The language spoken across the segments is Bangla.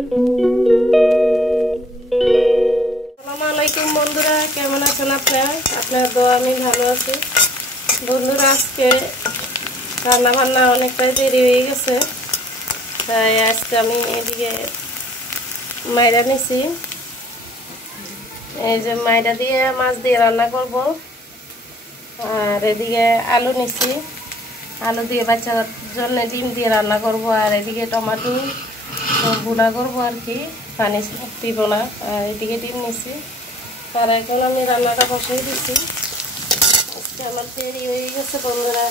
আসসালামু আলাইকুম বন্ধুরা, কেমন আছেন আপনারা? আপনার দোয়া আমি ভালো আছি বন্ধুরা। আজকে রান্না বান্না অনেকটাই দেরি হয়ে গেছে, তাই আজকে আমি এদিকে মাইরা নিছি। এই যে মাইরা দিয়ে মাছ দিয়ে রান্না করব, আর এদিকে আলু নিছি, আলু দিয়ে বাচ্চার জন্য ডিম দিয়ে রান্না করব, আর এদিকে টমেটো ভুনা করবো আর কি, পানি দিব না। আর এদিকে ডিম নিছি, আর এখন আমি রান্নাটা বসিয়ে দিচ্ছি। আজকে আমার দেরি হয়ে গেছে বন্ধুরা।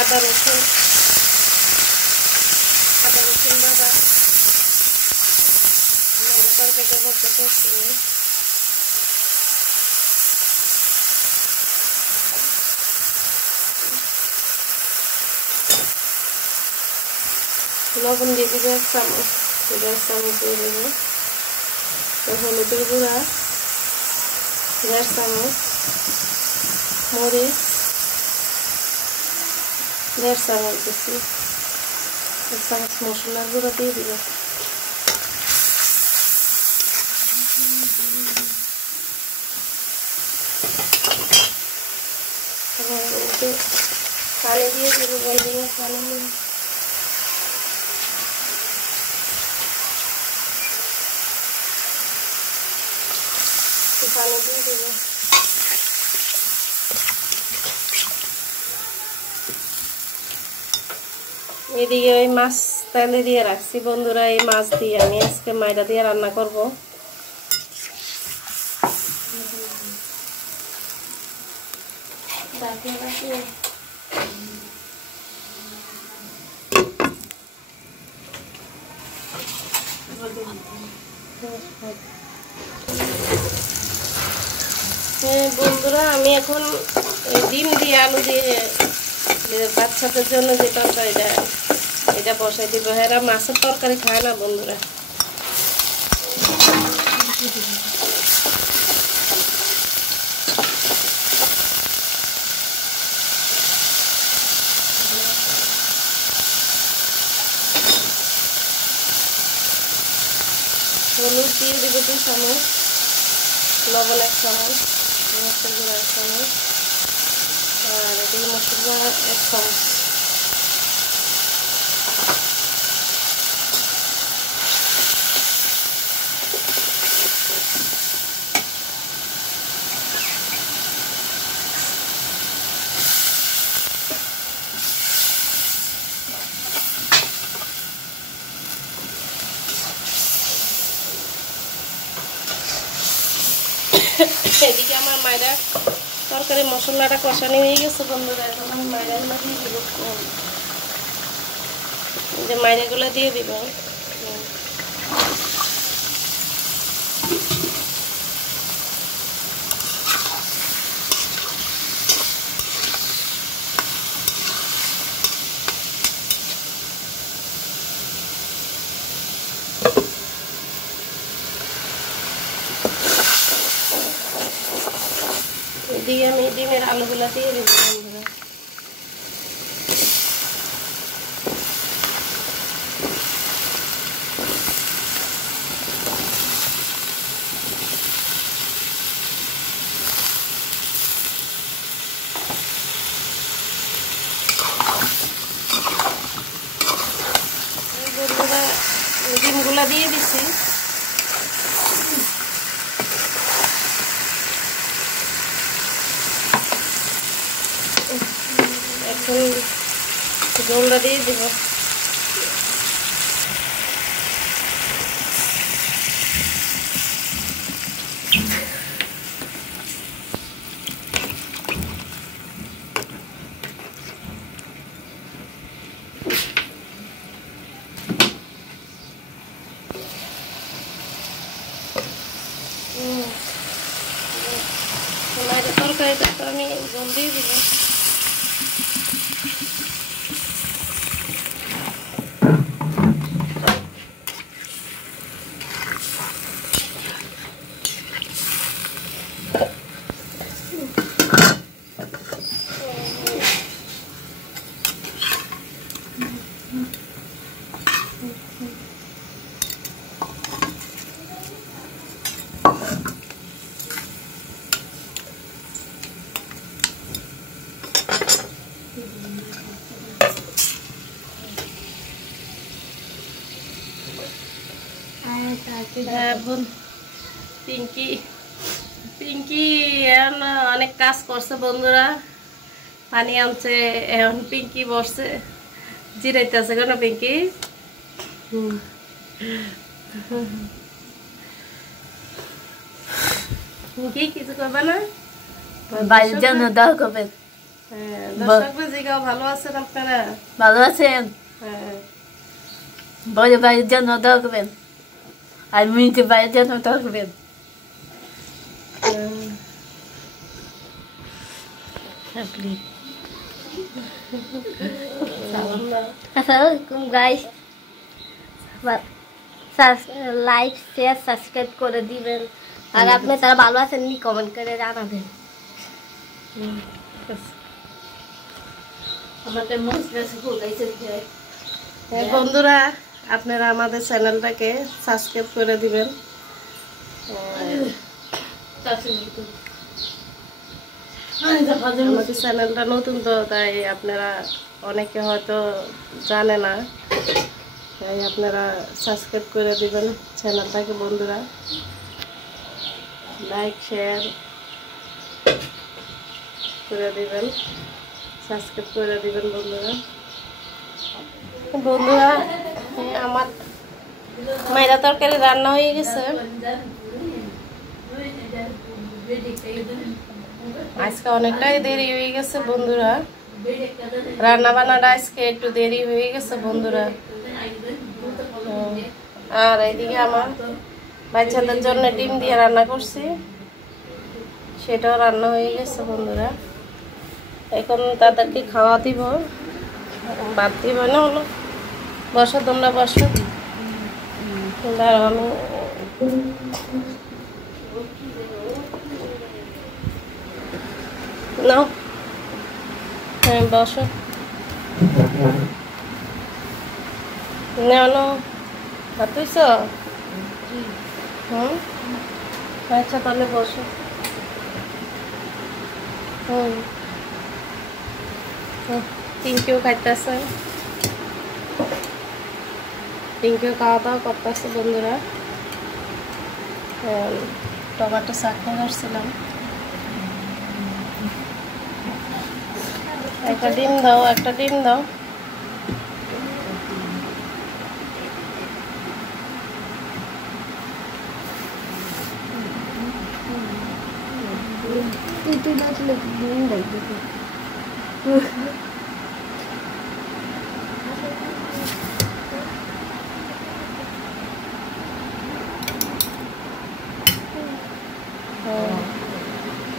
আদা রসুন বাবা তরকারিটা বসে করছি। লবণ দিয়ে দেবো 1 চামচ, 1 চামচ দিয়ে দেবো। হলুদের গুঁড়া 1 চামচ, মরিচ 1.5 চামচ দিচ্ছি, 1 চামচ মশলার গুঁড়া দিয়ে দিব। পানি দিয়ে দেবো, পানি দিয়ে দেবো। এদিকে ওই মাছ তেলে দিয়ে রাখছি বন্ধুরা। এই মাছ দিয়ে আমি আজকে মাইরা দিয়ে রান্না করব। বন্ধুরা, আমি এখন ডিম দিয়ে আলু দিয়ে বাচ্চাদের জন্য যে তরকারিটা এটা বসাই দিব। এরা মাছের তরকারি খায় না বন্ধুরা। হলুদ দিয়ে দেবো 2 চামচ, লবণ 1 চামচ, মরিচের গুঁড়া 1 চামচ, আর এদিকে মসুর গুঁড়া 1 চামচ। এদিকে আমার মাইরা তরকারি মশলাটা কষানো হয়ে গেছে বন্ধুরা। এখন আমি মাইরাগুলো দিয়ে দিব, যে মাইরাগুলো দিয়ে দিব। এদিকে আমি ডিমের আলুগুলা দিয়ে দিব বন্ধুরা। বন্ধুরা, ডিমগুলা দিয়ে দিচ্ছি। এখন জলটা দিয়ে দিব। তরকারিটা তো আমি জল দিয়ে দিব। পিঙ্কি পিঙ্কি এখন অনেক কাজ করছে বন্ধুরা, পানি আনছে, এখন পিঙ্কি বসছে জিরাইতেছে কেন পিঙ্কি? পিঙ্কি কিছু করবে না? বাইরের জন্য দোয়া করবেন। দর্শকরা জিগাও ভালো আছেন আপনারা? ভালো আছেন? হ্যাঁ, বড় বাইরের জন্য দোয়া করবেন, আর মিনিটে বাইরের জন্য দোয়া করবেন। আসসালামাইকুম গাইস, লাইক শেয়ার সাবস্ক্রাইব করে দিবেন, আর আপনি তারা ভালো আছেন নি কমেন্ট করে জানাবেন। বন্ধুরা আপনারা আমাদের চ্যানেলটাকে সাবস্ক্রাইব করে দিবেন। আমাদের চ্যানেলটা নতুন তো, তাই আপনারা অনেকে হয়তো জানে না, তাই আপনারা সাবস্ক্রাইব করে দিবেন চ্যানেলটাকে বন্ধুরা, লাইক শেয়ার করে দিবেন, সাবস্ক্রাইব করে দিবেন বন্ধুরা। বন্ধুরা আমার মাইরা তরকারি রান্না হয়ে গেছে, আজকে অনেকটাই দেরি হয়ে গেছে বন্ধুরা, রান্না বান্নাটা আজকে একটু দেরি হয়ে গেছে বন্ধুরা। আর এইদিকে আমার বাচ্চাদের জন্য ডিম দিয়ে রান্না করছি, সেটাও রান্না হয়ে গেছে বন্ধুরা। এখন তাদেরকে খাওয়া দিব, ভাত দিব না হলো। বসো তোমরা বসো, আমি নাও, হ্যাঁ বসো, নাও ভাত হইছ? আচ্ছা তাহলে বসো। পিঙ্কিও খাইতেছে, পিঙ্কিও খাওয়া দাওয়া করতেছে বন্ধুরা। টমেটো চাটনি করছিলাম, একটা ডিম দাও, একটা ডিম দাও।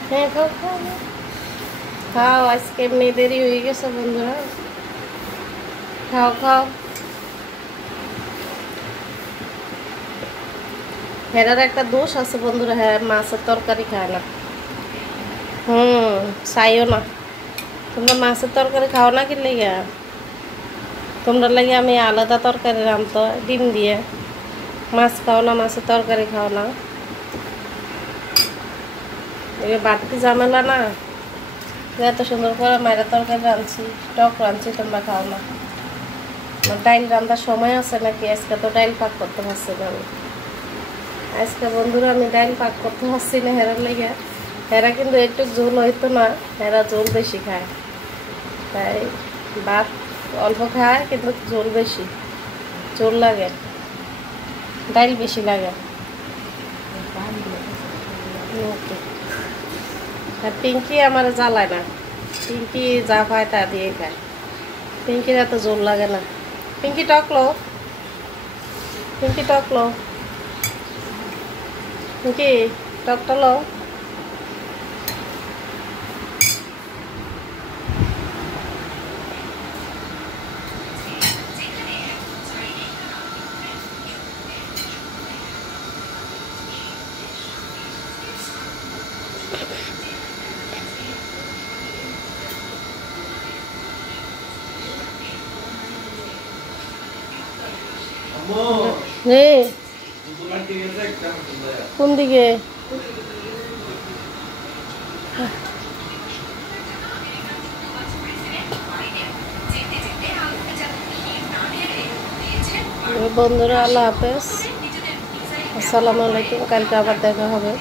হ্যাঁ খাও খাও খাও, আজকে এমনি দেরি হয়ে গেছে বন্ধুরা, খাও খাও। হেরার একটা দোষ আছে বন্ধুরা, হ্যাঁ মাছের তরকারি খায় না। চাইও না, তোমরা মাছের তরকারি খাও না কি লেগে? তোমরা লাগে আমি আলাদা তরকারি রাঁধতো ডিম দিয়ে, মাছ খাও না, মাছের তরকারি খাও না, বাড়তি ঝামেলা না। এত সুন্দর করে মায়ের তরকারি রাঁধছি, টক রাঁধছি, তোমরা খাও না। ডাইল রান্ধার সময় আছে নাকি? আজকে তো ডাইল পাক করতে পারছি না আমি, আজকে বন্ধুরা আমি ডাইল পাক করতে পারছি না হেরার লেগে। হেরা কিন্তু একটু ঝোল হইতো না, হেরা ঝোল বেশি খায়, তাই ভাত অল্প খায় কিন্তু ঝোল বেশি, ঝোল লাগে, ডাইল বেশি লাগে। আর পিঙ্কি আমার জ্বালায় না, পিঙ্কি যা পায় তা দিয়ে খায়, পিঙ্কির এত জোর লাগে না। পিঙ্কি টকলো, পিঙ্কি টকলো, পিঙ্কি টকটলো। কোন দিকে? বন্ধুরা আল্লাহ হাফেজ। আসসালামু আলাইকুম, কালকে আবার দেখা হবে।